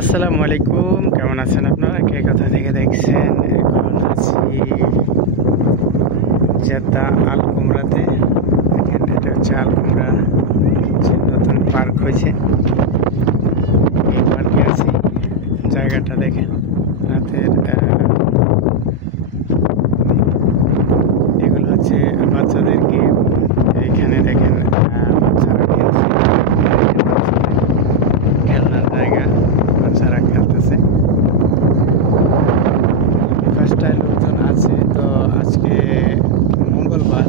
আসসালামু আলাইকুম, কেমন আছেন আপনারা? কে কোথা থেকে দেখছেন? এখন আছি জেদ্দা আল কুমরাতে। দেখেন, এটা হচ্ছে আল কুমরা, যে নতুন পার্ক হয়েছে। এই পার্কে আছি, জায়গাটা দেখেন। রাতের এগুলো হচ্ছে বাচ্চাদের গেম। এইখানে দেখেন বাচ্চারা খেলছে, খেলনার জায়গা, বাচ্চারা খেলতেছে। ফার্স্টটায় লোকজন আছে। তো আজকে মঙ্গলবার,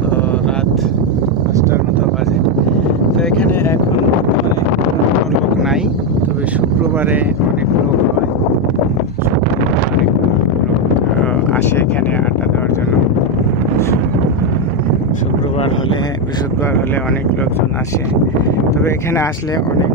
তো রাত 5টার মতো বাজে। তো এখানে এখন বর্তমানে কোনো লোক নাই, তবে শুক্রবারে অনেক লোক হয়। শুক্রবারে অনেক লোক আসে এখানে আড্ডা দেওয়ার জন্য। শুক্রবার হলে, বৃহস্পতিবার হলে অনেক লোকজন আসে। তবে এখানে আসলে অনেক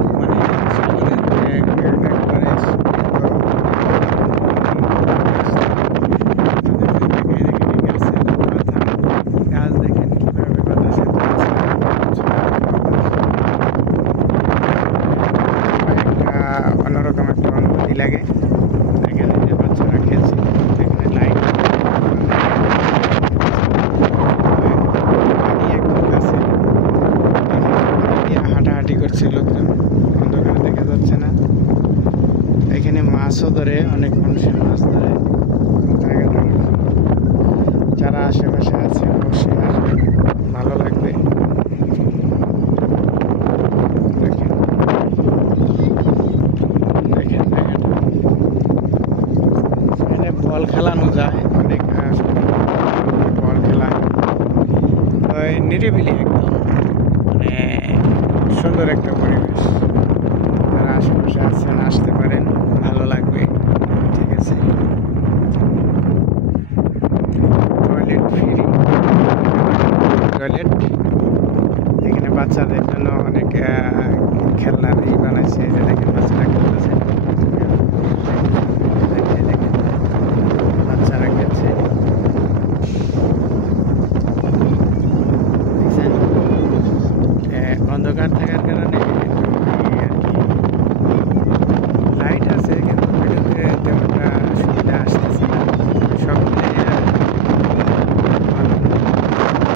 অন্যরকম একটা অনুভূতি লাগে। এখানে যে বাচ্চারা খেলছে, এখানে লাইট হাঁটাহাঁটি করছে লোকজন, অন্ধকারে দেখা যাচ্ছে না। এখানে মাছও ধরে, অনেক মানুষের মাছ ধরে। জায়গাটা যারা আশেপাশে আছে অবশ্যই আসবে, ভালো লাগবে। দেখেন দেখেন জায়গাটা। এখানে বল খেলানো যায়, অনেক বল খেলা নিরিবিলি, একদম মানে সুন্দর একটা পরিবেশ। যারা আশেপাশে আছেন আসতে পারেন, ভালো লাগবে। ঠিক আছে, টয়লেট ফ্রি, টয়লেট। এখানে বাচ্চাদের জন্য অনেক খেলনার বানাইছে, যে দেখেন বাচ্চারা খেলতেছে।